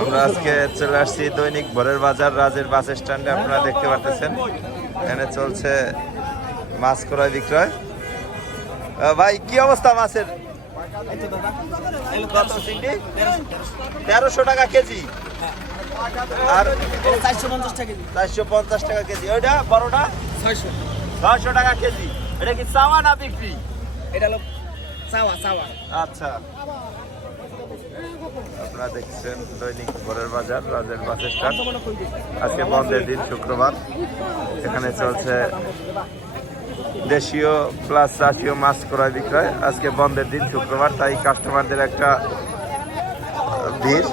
আমরা আজকে চলে আসছি দৈনিক ভোরের বাজার রাজের বাস স্ট্যান্ডে। আপনারা দেখতে পাচ্ছেন এখানে চলছে মাছ ক্রয় বিক্রয়। ভাই কি অবস্থা মাছের? 1300 টাকা কেজি আর 450 টাকা কেজি। ওইটা বড়টা 600 টাকা কেজি। এটা কি চাওয়া না বিক্রি? এটা হলো চাওয়া। আচ্ছা, আপনারা দেখছেন দৈনিক ভোরের বাজার রাজের বাস স্ট্যান্ড। আজকে বন্ধের দিন শুক্রবার। এখানে চলছে দেশীয় প্লাস চাষীয় মাছ ক্রয় বিক্রয়। আজকে বন্ধের দিন শুক্রবার, তাই কাস্টমারদের একটা ভিড়।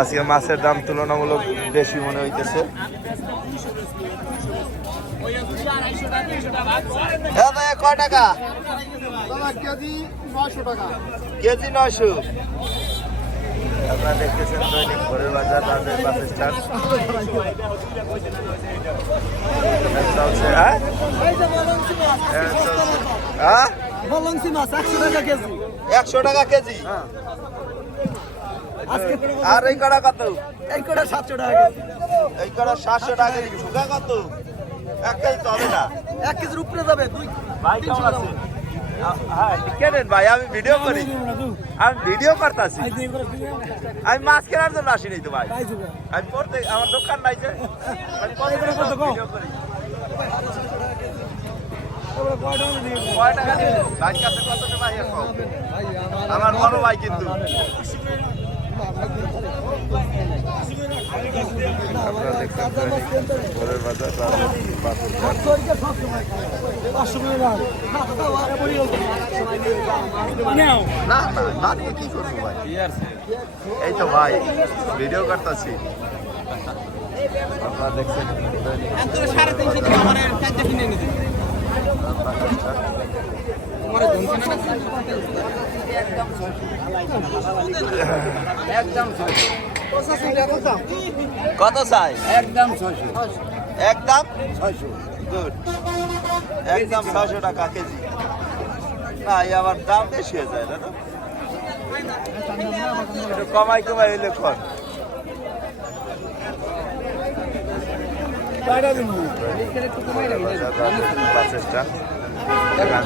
আজকে মাছের দাম তুলনামূলক বেশি মনে হইতেছে। কয় টাকা কেজি? 900। আপনারা দেখতেছেন দৈনিক ভোরের বাজার রাজের বাস স্ট্যান্ড চলছে। হ্যাঁ 100 টাকা কেজি। আর এই কড়া কত? এই কটা 700 টাকা কেজি। এই কড়া 700 টাকা কেজি। ঝুঁকা কত? 1 কেজি তো হবে না। 1 কেজির উপরে যাবে। ভাই কেমন আছে? হ্যাঁ কেনেন ভাই, আমি ভিডিও করি, আমি ভিডিও করতেছি। আমি মাছ কেনার জন্য আসিনি তো ভাই, আমি পড়তে, আমার দোকান নাই যে, আমি ভিডিও করি। কয় টাকা দিলেন ভাই? কাছে কত টাকা ভাই? আমার বড় ভাই কিন্তু। আপনারা দেখছেন ভোরের বাজার না নিয়ে কি করবো ভাই? এই তো ভাই ভিডিও করতেছি। আপনারা দেখছেন 600 কত চাই? একদম 600। একদম 600। গুড। একদম 600 টাকা কেজি। না আবার দাম বেশি হয়ে যায় না? একটু কমাই হইলে কর।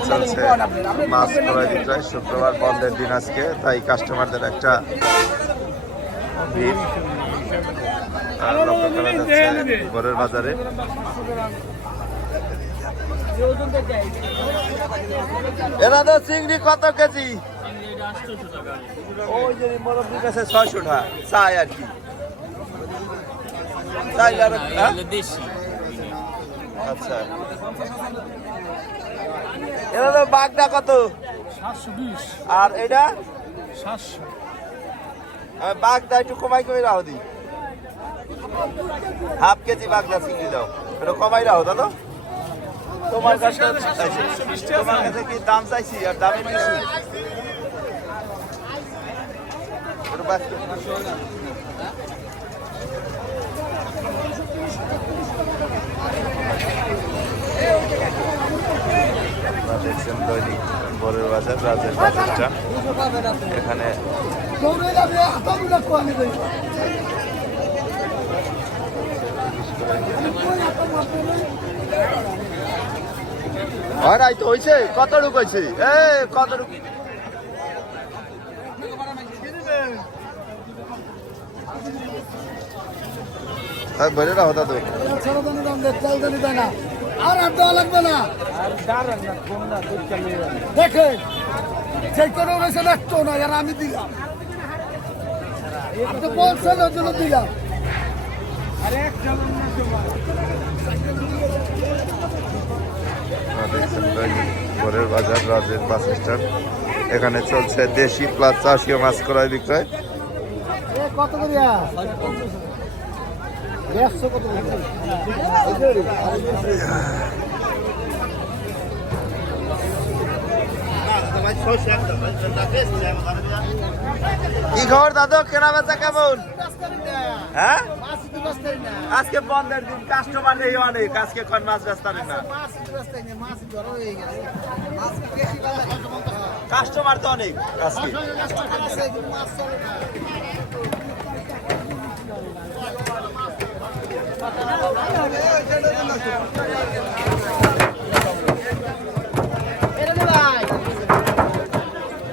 চলছে মাছ ক্রয় বিক্রয়। শুক্রবার বন্ধের দিন আজকে, তাই কাস্টমারদের একটা ভিড় লক্ষ্য করা যাচ্ছে ভোরের বাজারে। এরা তো চিংড়ি কত কেজি? ওই যে মুরব্বির কাছে 600 টাকা চাই আর কি। চাইলে আর আচ্ছা, এটা তো বাগদা কত? 720। আর এটা 700। বাগদা একটু কমাই রাখো দি। হাফ কেজি বাগদা চিংড়ি দাও, এটা কমাই রাখো দাদা। তোমার কাছে তোমার কাছে কি দাম চাইছি আর দামে বেশি? দেখছেন দৈনিক ভোরের বাজার রাজের বাজারটা। এখানে তো হয়েছে কতটুকু হয়েছে? কতটুকু বলে রাখো দাদু। আর দেওয়া লাগবে না। দেখে যে কোনো রয়েছে দেখতো না, আর আমি দিলাম। আপনি বলছেন ওর জন্য দিলাম। ভোরের বাজার রাজের বাস স্ট্যান্ড। এখানে চলছে দেশি প্লাস চাষীয় মাছ ক্রয় বিক্রয়। কত করে? 150 কত? কি খবর দাদু, কেনা বেচা কেমন? হ্যাঁ আজকে বন্ধের দিন, কাস্টমার নেই অনেক, আজকে কোন মাছ ব্যস্ত না। কাস্টমার তো অনেক আজকে।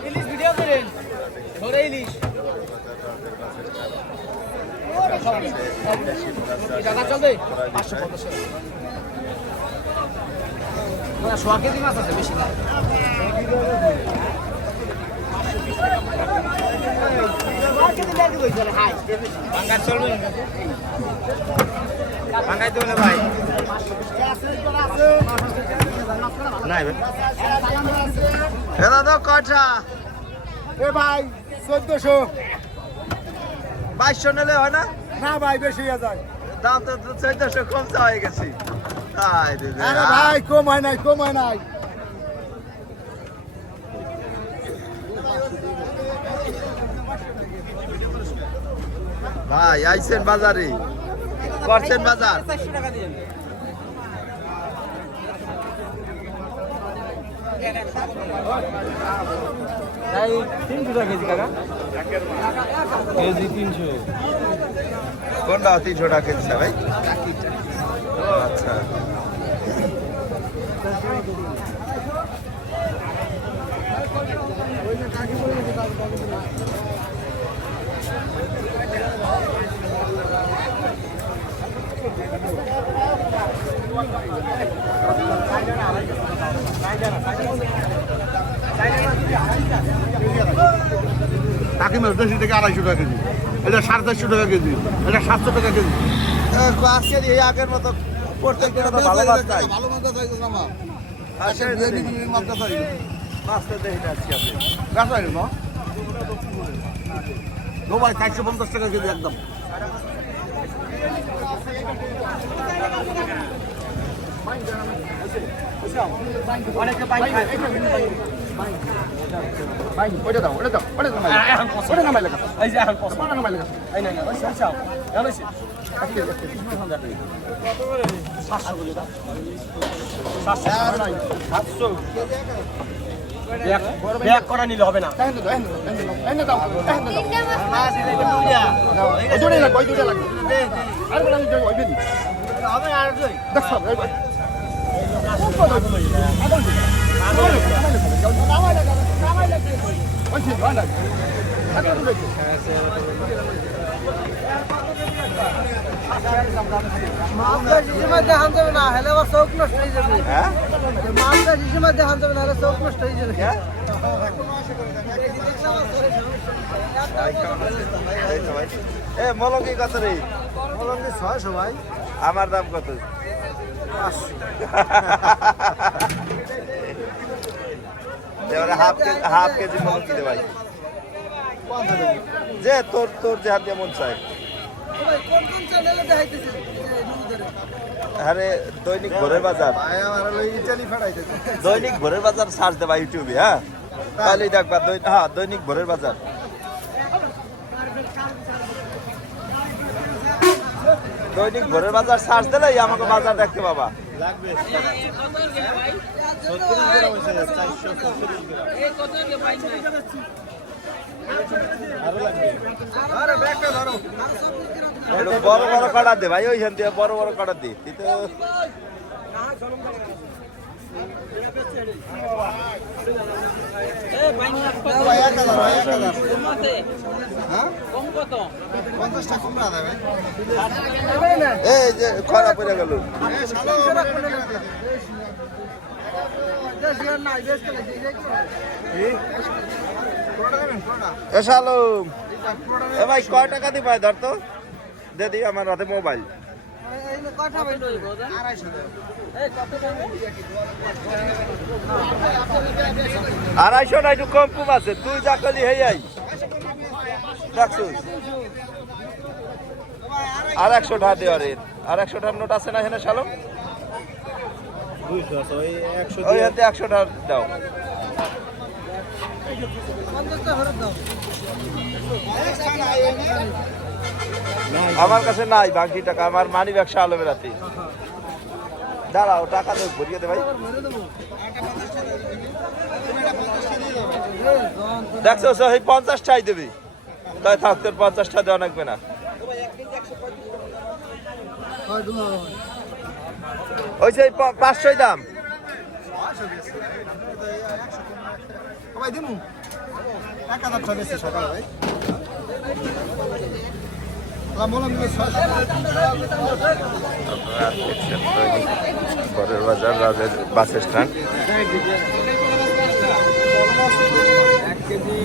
ইলিশ ভিডিও করেন ধরে ইলিশ টাকা চলবে 550 সোয়া কেজি মাছ আছে বেশি না বাঙ্গার চলবে বাঙ্গাই দেবো না ভাই নাই এটা তো কটা এ ভাই 1400 2200 নিলে হয় না? না ভাই বেশি হয়ে যায়। দাম তো 1400 কম হয়ে গেছে। আরে ভাই কম হয় নাই, কম হয় নাই। ভাই আইছেন বাজারে, করছেন বাজার। 400 টাকা দিন এই 300 টাকা কেজি কাকা কেজি 300 কোনটা 300 টাকা কেজি ভাই? ও আচ্ছা। টাকি মাছ দেশি থেকে 250 টাকা কেজি, এটা 450 টাকা কেজি, এটা 700 টাকা কেজি। আজকে এই আগের মতো প্রত্যেক দিন তো ভালো মাছ নাই। ভালো মাছ চাইছে না আচ্ছা মাছ চাই মাছ তো দেখি না আজকে আপনি। গাছাই না নো ভাই 450 টাকা কেজি একদম। অনেকে পাই ওটা দাও, ওটা দাও, ওটা দাও, ওটা নামাই লাগা, এই যে এখন কত ওটা নামাই লাগা। এই না না ওই চাও জানোছি 700 ব্যাক করা নিলে হবে না এনে দাও, এনে দাও, এনে দাও। ওই দুটো লাগবে, ওই দুটো লাগবে। আর বলা আমি যাই, ওই দিন। হবে আর দুই দেখো, এই ভাই। মাছটা শিশির দেখান যাবে না হেলে আবার চোখ নষ্ট হয়ে যাবে হ্যাঁ মাছটা শিশির দেখান যাবে না হেলে চোখ নষ্ট হয়ে যাবে এই তো ভাই। এ মলঙ্গি কত রে? 600 ভাই। আমার দাম কত? এবারে হাফ কেজি মলঙ্গি দে ভাই। যে তোর যে হাত যেমন চাই। কোন কোন চ্যানেলে দেখাইতেছেন আরে দৈনিক ভোরের বাজার, ইটালি ফাটাইতেছে। দৈনিক ভোরের বাজার সার্চ দেবা ইউটিউবে, হ্যাঁ তাহলেই দেখবা। হ্যাঁ দৈনিক ভোরের বাজার। দৈনিক ভোরের বাজার সার্চ দিলেই আমাকে বাজার দেখতে পাবা। একটু বড় বড় কাটা দে ভাই, ওইখান থেকে বড় বড় কাটা দে তুই তো। এই যে খরা পড়ে গেল। এ শালুম, এ ভাই কয় টাকা দি ভাই ধর তো, দে দি আমার হাতে মোবাইল। আড়াইশো না একটু কম কম আছে, তুই যা করলি হেই আই দেখছিস। আর 100 টাকা দেওয়ার, আর 100 টাকার নোট আছে না এখানে শালুম? ওই হাতে 100 টাকা দাও। আমার কাছে নাই বাকি টাকা, আমার মানি ব্যবসা আলমের রাতে। দাঁড়াও টাকা দেব, ভরিয়ে দে ভাই। দেখছো সেই 50 টাই দিবি তাই থাক তোর 50 টা দেওয়া লাগবে না ওই সেই 500 দাম ভাই দিমু 1000 টাকা বেশি সকালে ভাই বরের বাজার রাজের বাস স্ট্যান্ড কেজি